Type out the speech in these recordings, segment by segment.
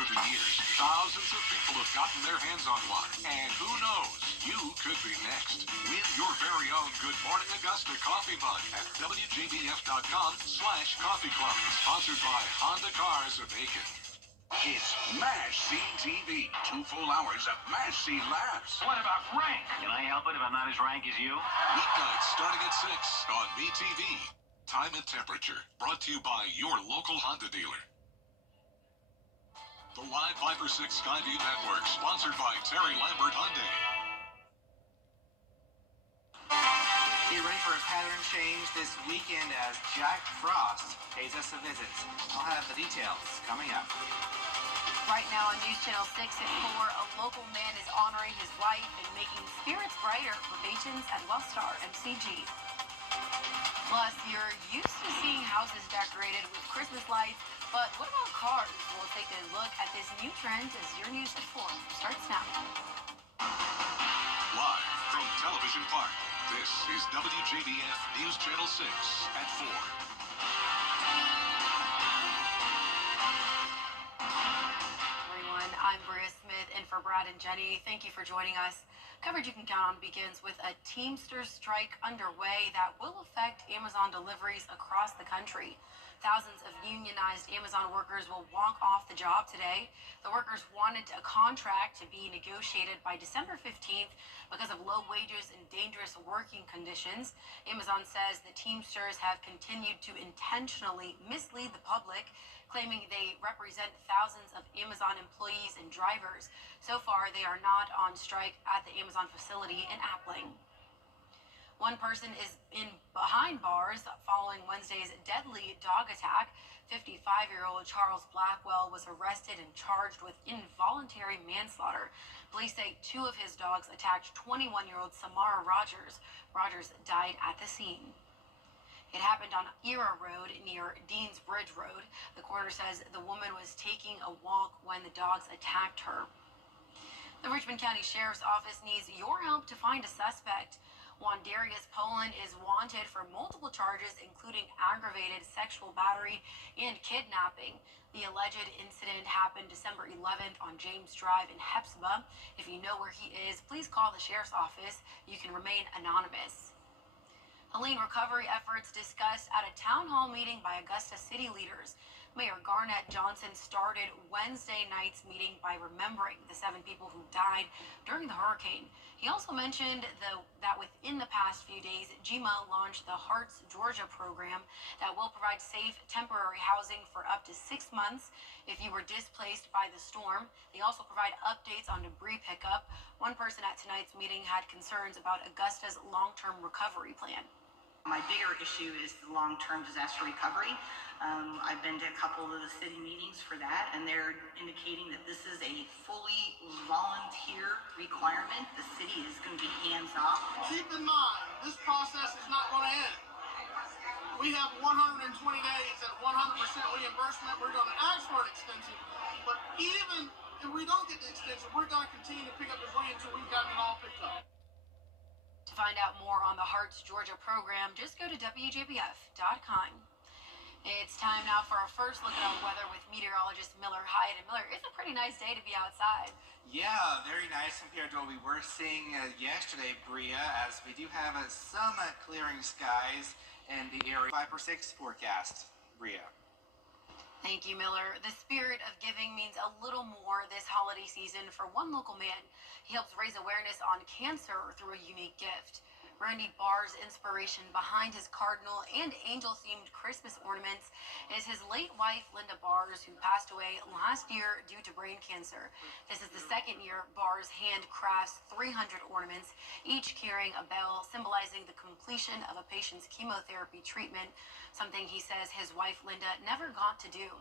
Over the years, thousands of people have gotten their hands on one. And who knows, you could be next. Win your very own Good Morning Augusta coffee mug at WJBF.com/coffee club. Sponsored by Honda Cars of Aiken. It's MASH Scene TV. 2 full hours of MASH Scene laughs. What about rank? Can I help it if I'm not as rank as you? Weeknights starting at 6 on MeTV. Time and temperature brought to you by your local Honda dealer. The Live Viper 6 Skyview Network, sponsored by Terry Lambert Hyundai. Get ready for a pattern change this weekend as Jack Frost pays us a visit. I'll have the details coming up. Right now on News Channel 6 at 4, a local man is honoring his wife and making spirits brighter for patrons at Wellstar MCG. Plus, you're used to seeing houses decorated with Christmas lights, but what about cars? We'll take a look at this new trend as your News at 4 starts now. Live from Television Park, this is WJBF News Channel 6 at 4. Everyone, I'm Bria Smith, and for Brad and Jenny, thank you for joining us. Coverage you can count on begins with a Teamsters strike underway that will affect Amazon deliveries across the country. Thousands of unionized Amazon workers will walk off the job today. The workers wanted a contract to be negotiated by December 15th because of low wages and dangerous working conditions. Amazon says the Teamsters have continued to intentionally mislead the public, claiming they represent thousands of Amazon employees and drivers. So far, they are not on strike at the Amazon facility in Appling. One person is behind bars following Wednesday's deadly dog attack. 55-year-old Charles Blackwell was arrested and charged with involuntary manslaughter. Police say 2 of his dogs attacked 21-year-old Samara Rogers. Rogers died at the scene. It happened on Era Road near Deans Bridge Road. The coroner says the woman was taking a walk when the dogs attacked her. The Richmond County Sheriff's Office needs your help to find a suspect. Wandarius Poland is wanted for multiple charges, including aggravated sexual battery and kidnapping. The alleged incident happened December 11th on James Drive in Hepzibah. If you know where he is, please call the Sheriff's Office. You can remain anonymous. Helene recovery efforts discussed at a town hall meeting by Augusta city leaders. Mayor Garnett Johnson started Wednesday night's meeting by remembering the 7 people who died during the hurricane. He also mentioned that within the past few days, GMA launched the Hearts Georgia program that will provide safe temporary housing for up to 6 months if you were displaced by the storm. They also provide updates on debris pickup. One person at tonight's meeting had concerns about Augusta's long-term recovery plan. My bigger issue is the long-term disaster recovery. I've been to a couple of the city meetings for that, and they're indicating that this is a fully volunteer requirement. The city is going to be hands-off. Keep in mind, this process is not going to end. We have 120 days at 100% reimbursement. We're going to ask for an extension, but even if we don't get the extension, we're going to continue to pick up debris until we've gotten it all picked up. To find out more on the Hearts Georgia program, just go to WJBF.com. It's time now for our first look at our weather with meteorologist Miller Hyde. And Miller, it's a pretty nice day to be outside. Yeah, very nice compared to what we were seeing yesterday, Bria, as we do have some clearing skies in the area. 5/6 forecast, Bria. Thank you, Miller. The spirit of giving means a little more this holiday season for one local man. He helps raise awareness on cancer through a unique gift. Randy Barr's inspiration behind his cardinal and angel-themed Christmas ornaments is his late wife, Linda Barrs, who passed away last year due to brain cancer. This is the second year Barr's hand crafts 300 ornaments, each carrying a bell symbolizing the completion of a patient's chemotherapy treatment, something he says his wife, Linda, never got to do.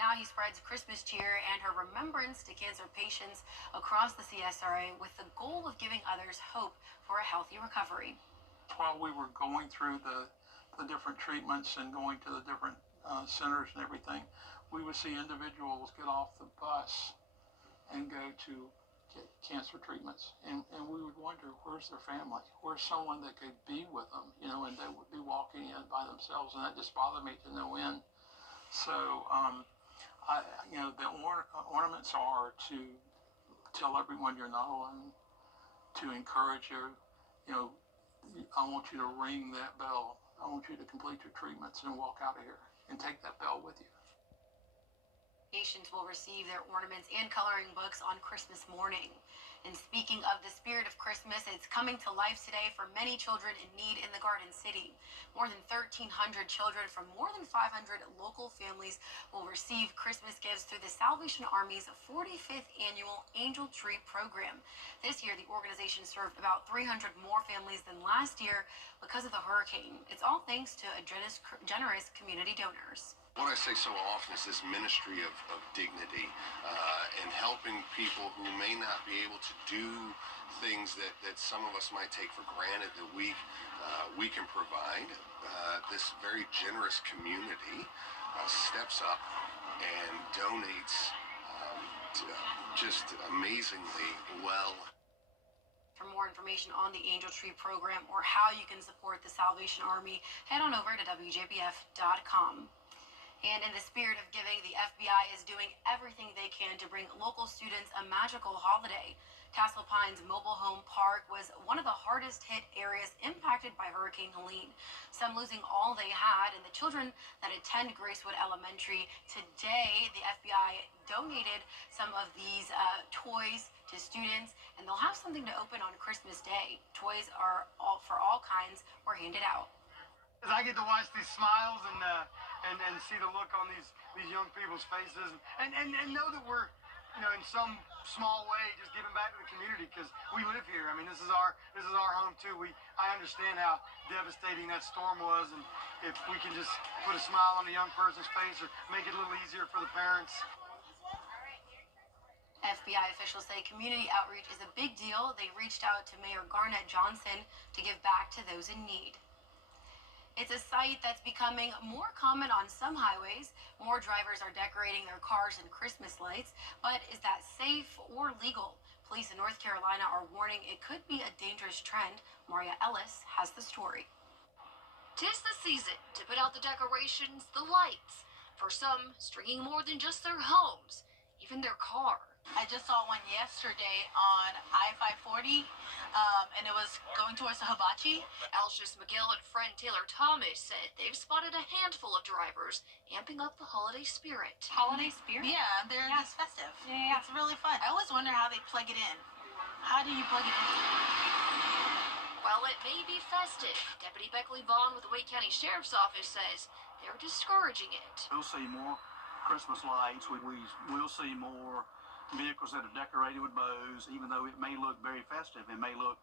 Now he spreads Christmas cheer and her remembrance to cancer patients across the CSRA with the goal of giving others hope for a healthy recovery. While we were going through the different treatments and going to the different centers and everything, we would see individuals get off the bus and go to get cancer treatments. And we would wonder, where's their family? Where's someone that could be with them? You know, and they would be walking in by themselves, and that just bothered me to no end. So The ornaments are to tell everyone you're not alone, to encourage you. I want you to ring that bell. I want you to complete your treatments and walk out of here and take that bell with you. Patients will receive their ornaments and coloring books on Christmas morning. And speaking of the spirit of Christmas, it's coming to life today for many children in need in the Garden City. More than 1,300 children from more than 500 local families will receive Christmas gifts through the Salvation Army's 45th annual Angel Tree program. This year, the organization served about 300 more families than last year because of the hurricane. It's all thanks to generous community donors. What I say so often is this ministry of dignity and helping people who may not be able to do things that some of us might take for granted that we can provide. This very generous community steps up and donates just amazingly well. For more information on the Angel Tree program or how you can support the Salvation Army, head on over to WJBF.com. And in the spirit of giving, the FBI is doing everything they can to bring local students a magical holiday. Castle Pines Mobile Home Park was one of the hardest hit areas impacted by Hurricane Helene, some losing all they had. And the children that attend Gracewood Elementary today, the FBI donated some of these toys to students, and they'll have something to open on Christmas Day. Toys are for all kinds were handed out. As I get to watch these smiles and see the look on these young people's faces, and know that we're, in some small way just giving back to the community, because we live here. I mean, this is our home too. I understand how devastating that storm was, and if we can just put a smile on a young person's face or make it a little easier for the parents. FBI officials say community outreach is a big deal. They reached out to Mayor Garnett Johnson to give back to those in need. It's a sight that's becoming more common on some highways. More drivers are decorating their cars in Christmas lights, but is that safe or legal? Police in North Carolina are warning it could be a dangerous trend. Maria Ellis has the story. 'Tis the season to put out the decorations, the lights. For some, stringing more than just their homes, even their car. I just saw one yesterday on I-540, and it was going towards the Hibachi. Alcius McGill and friend Taylor Thomas said they've spotted a handful of drivers amping up the holiday spirit. Holiday spirit? Yeah, it's festive. Yeah. It's really fun. I always wonder how they plug it in. How do you plug it in? While it may be festive, Deputy Beckley Vaughn with the Wake County Sheriff's Office says they're discouraging it. We'll see more Christmas lights. We'll see more vehicles that are decorated with bows. Even though it may look very festive, it may look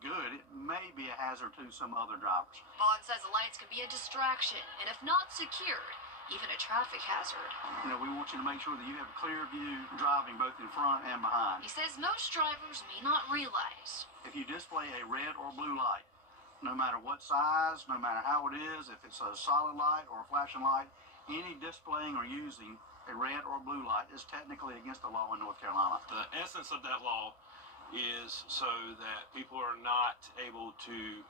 good, it may be a hazard to some other drivers. Vaughn says the lights can be a distraction, and if not secured, even a traffic hazard. We want you to make sure that you have a clear view driving both in front and behind. He says most drivers may not realize. If you display a red or blue light, no matter what size, no matter how it is, if it's a solid light or a flashing light, any displaying or using a red or blue light is technically against the law in North Carolina. The essence of that law is so that people are not able to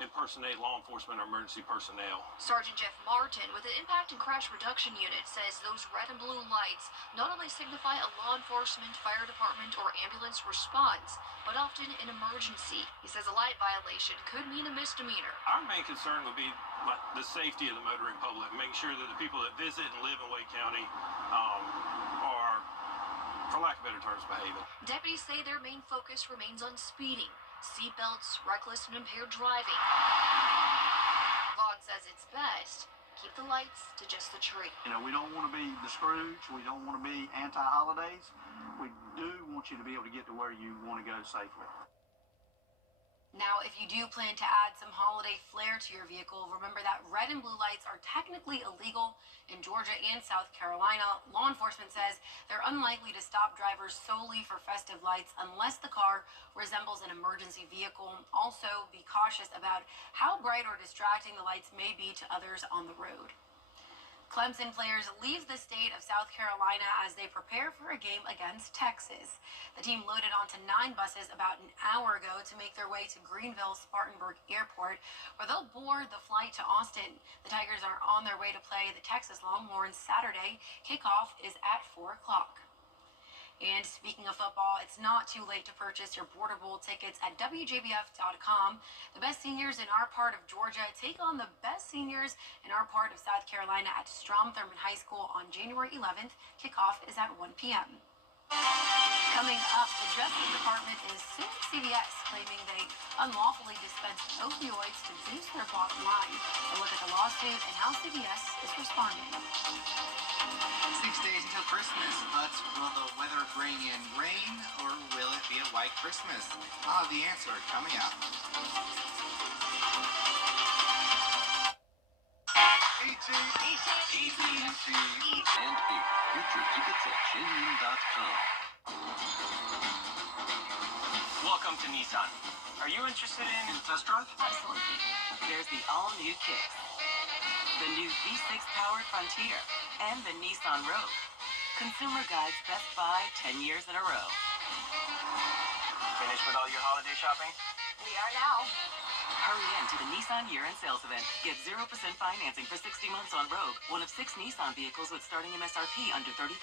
impersonate law enforcement or emergency personnel. Sergeant Jeff Martin with the Impact and Crash Reduction Unit says those red and blue lights not only signify a law enforcement, fire department, or ambulance response, but often an emergency. He says a light violation could mean a misdemeanor. Our main concern would be the safety of the motoring public, making sure that the people that visit and live in Wake County are, for lack of better terms, behaving. Deputies say their main focus remains on speeding, seatbelts, reckless and impaired driving. Vaughn says it's best keep the lights to just the tree. We don't want to be the Scrooge. We don't want to be anti-holidays. We do want you to be able to get to where you want to go safely. Now, if you do plan to add some holiday flair to your vehicle, remember that red and blue lights are technically illegal in Georgia and South Carolina. Law enforcement says they're unlikely to stop drivers solely for festive lights unless the car resembles an emergency vehicle. Also, be cautious about how bright or distracting the lights may be to others on the road. Clemson players leave the state of South Carolina as they prepare for a game against Texas. The team loaded onto 9 buses about an hour ago to make their way to Greenville-Spartanburg Airport, where they'll board the flight to Austin. The Tigers are on their way to play the Texas Longhorns Saturday. Kickoff is at 4 o'clock. And speaking of football, it's not too late to purchase your Border Bowl tickets at WJBF.com. The best seniors in our part of Georgia take on the best seniors in our part of South Carolina at Strom Thurmond High School on January 11th. Kickoff is at 1 p.m. Coming up, the Justice Department is suing CVS, claiming they unlawfully dispensed opioids to boost their bottom line. A look at the lawsuit and how CVS is responding. 6 days until Christmas, but will the weather bring in rain or will it be a white Christmas? I'll have the answer coming up. And beer. Get your tickets at genuine.com. Welcome to Nissan. Are you interested in a test drive? Absolutely. There's the all-new Kicks, the new V6-powered Frontier, and the Nissan Rogue. Consumer Guide's Best Buy 10 years in a row. Finished with all your holiday shopping? We are now. Hurry in to the Nissan year-end sales event. Get 0% financing for 60 months on Rogue, one of 6 Nissan vehicles with starting MSRP under $30,000.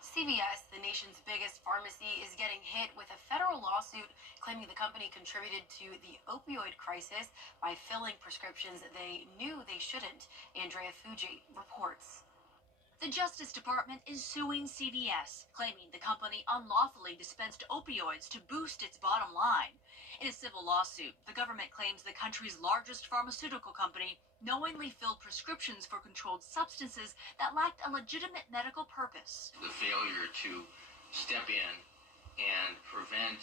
CVS, the nation's biggest pharmacy, is getting hit with a federal lawsuit claiming the company contributed to the opioid crisis by filling prescriptions they knew they shouldn't. Andrea Fuji reports. The Justice Department is suing CVS, claiming the company unlawfully dispensed opioids to boost its bottom line. In a civil lawsuit, the government claims the country's largest pharmaceutical company knowingly filled prescriptions for controlled substances that lacked a legitimate medical purpose. The failure to step in and prevent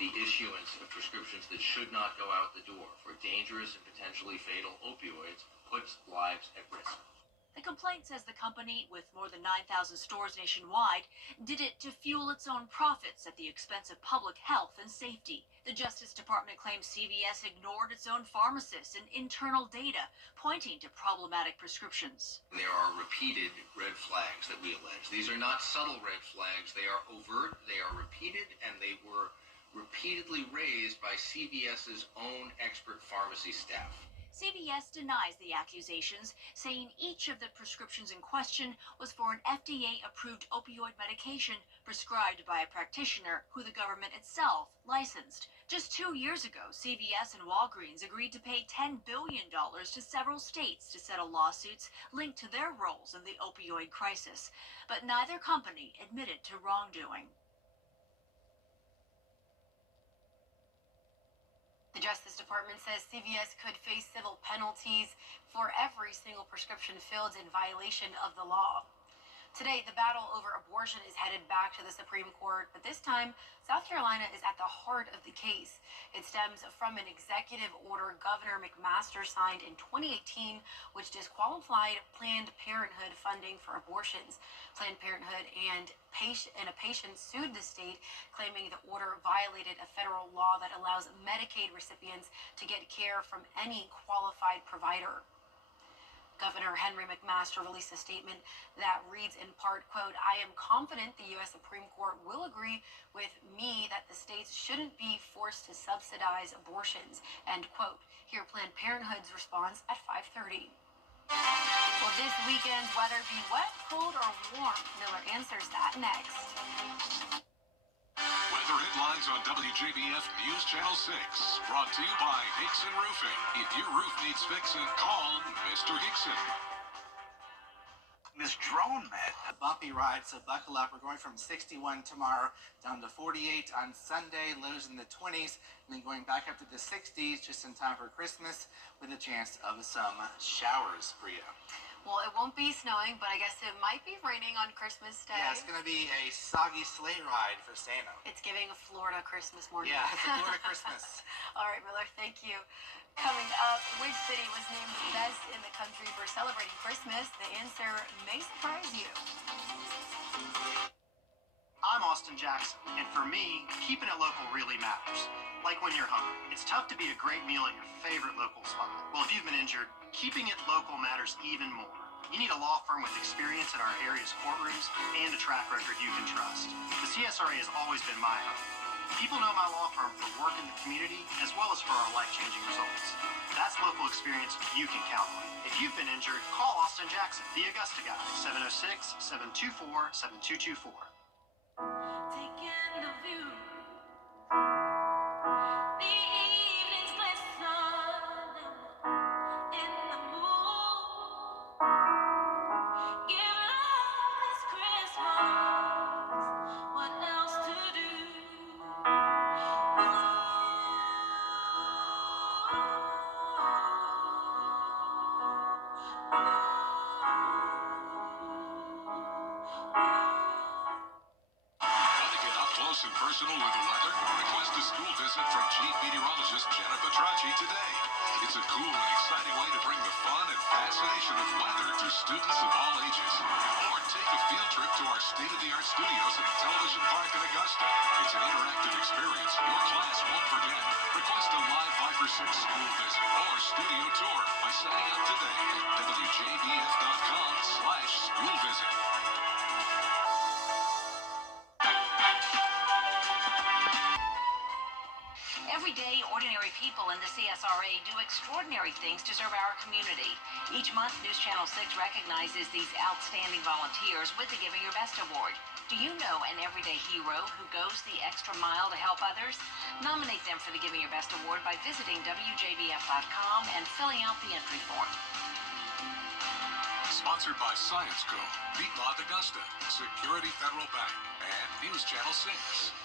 the issuance of prescriptions that should not go out the door for dangerous and potentially fatal opioids puts lives at risk. The complaint says the company, with more than 9,000 stores nationwide, did it to fuel its own profits at the expense of public health and safety. The Justice Department claims CVS ignored its own pharmacists and internal data, pointing to problematic prescriptions. There are repeated red flags that we allege. These are not subtle red flags. They are overt, they are repeated, and they were repeatedly raised by CVS's own expert pharmacy staff. CVS denies the accusations, saying each of the prescriptions in question was for an FDA-approved opioid medication prescribed by a practitioner who the government itself licensed. Just 2 years ago, CVS and Walgreens agreed to pay $10 billion to several states to settle lawsuits linked to their roles in the opioid crisis. But neither company admitted to wrongdoing. The Justice Department says CVS could face civil penalties for every single prescription filled in violation of the law. Today, the battle over abortion is headed back to the Supreme Court, but this time, South Carolina is at the heart of the case. It stems from an executive order Governor McMaster signed in 2018, which disqualified Planned Parenthood funding for abortions. Planned Parenthood and a patient sued the state, claiming the order violated a federal law that allows Medicaid recipients to get care from any qualified provider. Governor Henry McMaster released a statement that reads in part, quote, "I am confident the U.S. Supreme Court will agree with me that the states shouldn't be forced to subsidize abortions," end quote. Hear Planned Parenthood's response at 5:30. Will this weekend's weather be wet, cold, or warm? Miller answers that next. Weather headlines on WJBF News Channel 6. Brought to you by Hickson Roofing. If your roof needs fixing, call Mr. Hickson. This drone, man. A bumpy ride, so buckle up. We're going from 61 tomorrow down to 48 on Sunday, lows in the 20s, and then going back up to the 60s just in time for Christmas with a chance of some showers, Bria. Well, it won't be snowing, but I guess it might be raining on Christmas Day. Yeah, it's going to be a soggy sleigh ride for Santa. It's giving a Florida Christmas morning. Yeah, it's a Florida Christmas. All right, Miller, thank you. Coming up, which city was named the best in the country for celebrating Christmas? The answer may surprise you. I'm Austin Jackson, and for me, keeping it local really matters. Like when you're hungry. It's tough to beat a great meal at your favorite local spot. Well, if you've been injured, keeping it local matters even more. You need a law firm with experience in our area's courtrooms and a track record you can trust. The CSRA has always been my home. People know my law firm for work in the community as well as for our life-changing results. That's local experience you can count on. If you've been injured, call Austin Jackson, the Augusta guy, 706-724-7224. Taking the view. The evenings glisten in the moon. Give love this Christmas. What else to do? Want to get up close and personal with the weather? Request a school visit from Chief Meteorologist Jenna Petracci today. It's a cool and exciting way to bring the fun and fascination of weather to students of all ages. Or take a field trip to our state-of-the-art studios at the Television Park in Augusta. It's an interactive experience your class won't forget. Request a live 5 or 6 school visit or studio tour by signing up today at WJBF.com/school visit. Every day, ordinary people in the CSRA do extraordinary things to serve our community. Each month, News Channel 6 recognizes these outstanding volunteers with the Giving Your Best Award. Do you know an everyday hero who goes the extra mile to help others? Nominate them for the Giving Your Best Award by visiting WJBF.com and filling out the entry form. Sponsored by Science Co., Beatmont Augusta, Security Federal Bank, and News Channel 6.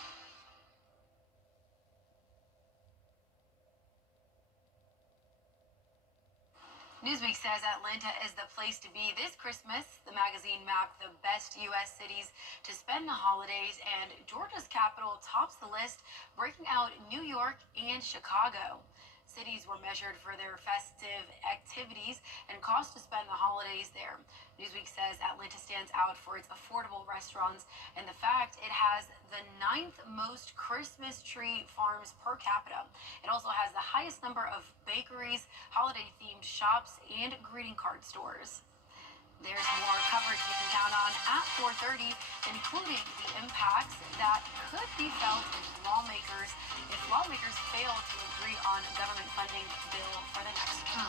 Newsweek says Atlanta is the place to be this Christmas. The magazine mapped the best U.S. cities to spend the holidays, and Georgia's capital tops the list, breaking out New York and Chicago. Cities were measured for their festive activities and cost to spend the holidays there. Newsweek says Atlanta stands out for its affordable restaurants and the fact it has the 9th most Christmas tree farms per capita. It also has the highest number of bakeries, holiday-themed shops, and greeting card stores. There's more coverage you can count on at 4:30, including the impacts that could be felt if lawmakers fail to agree on a government funding bill for the next term.